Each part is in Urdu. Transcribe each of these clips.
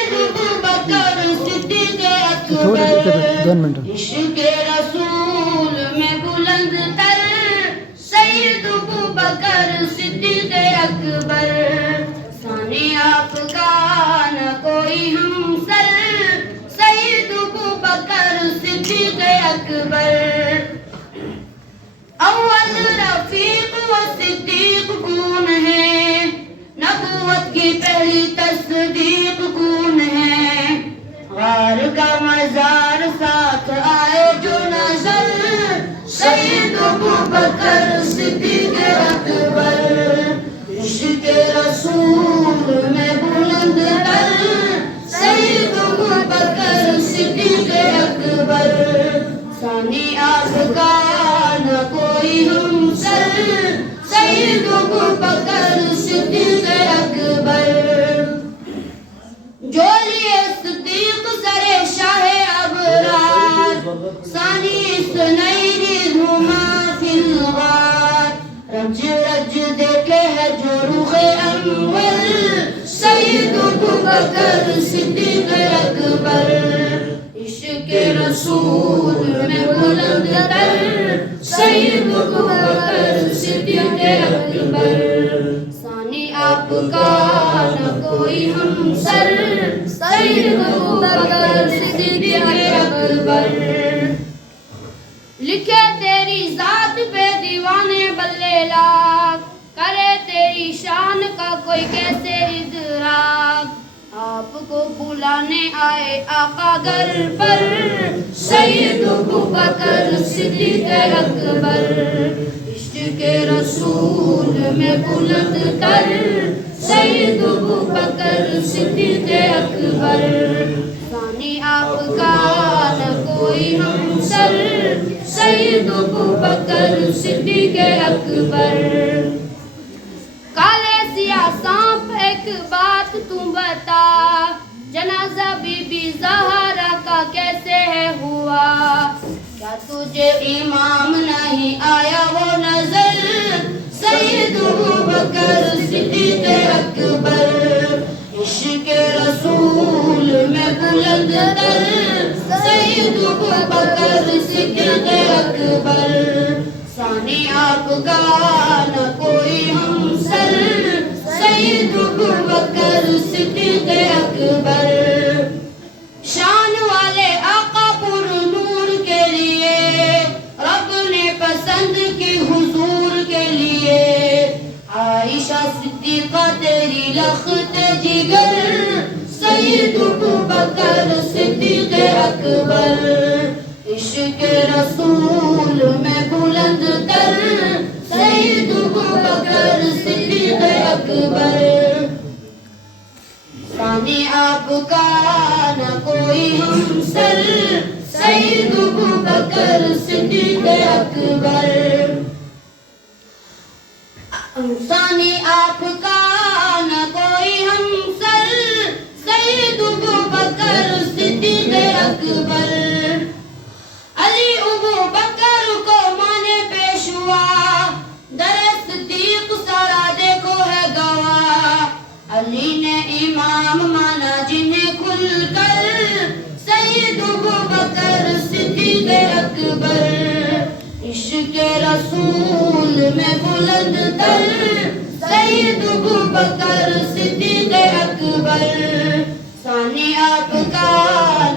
سید ابوبکر صدیق تھوڑی دیر اکبر، تک 2 منٹ عشق رسول میں بلند تر سید ابوبکر صدیق اکبر، ثانی آپ کا نہ کوئی ہمسر سید ابوبکر صدیق اکبر، اول رفیق و صدیق کون ہے، نبوت کی پہلی تصدیق کون ہے، غار کا مزار ساتھ آئے جو نظر سید ابوبکر صدیق اکبر، عشق رسول میں بلند تر سید ابوبکر صدیق اکبر، ثانی آپ کا نہ کوئی ہمسر سید ابوبکر صدیق اکبر، جو لیے صدیق سر شاہ ابرار، ثانی اثنین ہما فی الغار، رج رج دیکھے ہے جو رخ انور سید ابوبکر صدیق اکبر، عشق رسول میں بلند تر سید ابوبکر صدیق اکبر، ثانی آپ کا نہ کوئی ہمسر سید ابوبکر صدیق اکبر، لکھے تیری ذات پہ دیوانے بلے لاکھ، کرے تیری شان کا کوئی کیسے ادراک، آپ کو بلانے آئے آقا گھر پر سید ابوبکر صدیق اکبر، عشق رسول میں بلند تر سید ابوبکر صدیق اکبر، ثانی آپ کا نہ کوئی ہمسر سید ابوبکر صدیق اکبر، کالے سیاہ سانپ ایک بات تم بتا، جنازہ بی بی زہرا کا کیسے ہے ہوا، کیا تجھے امام نہیں آیا وہ نظر سید ابوبکر صدیق اکبر، عشق رسول میں بلند تر سید ابوبکر صدیق اکبر، ثانی آپ کا نہ کوئی ہمسر سید ابوبکر صدیق اکبر، شان والے آقا پر نور کے لیے رب نے پسند کی حضور کے لیے، عائشہ صدیقہ تیری لخت جگر سید ابوبکر صدیق اکبر، عشق رسول میں بلند تر سید ابوبکر صدیق اکبر، ثانی آپ کا نہ کوئی ہمسر سید ابوبکر صدیق اکبر، ثانی آپ کا نہ کوئی ہمسر سید ابوبکر صدیق اکبر، علی ابوبکر کو مانے پیش ہوا، در صدیق سارا دیکھو ہے گواہ، علی نے امام مانا جنہیں کھل کر سید ابوبکر صدیق اکبر، عشق رسول میں بلند تر سید ابوبکر صدیق اکبر، ثانی آپ کا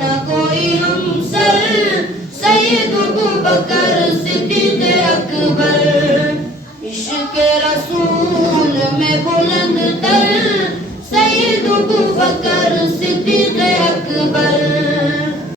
نہ کوئی ہمسر سید ابوبکر صدیق اکبر، عشق رسول میں بلند تر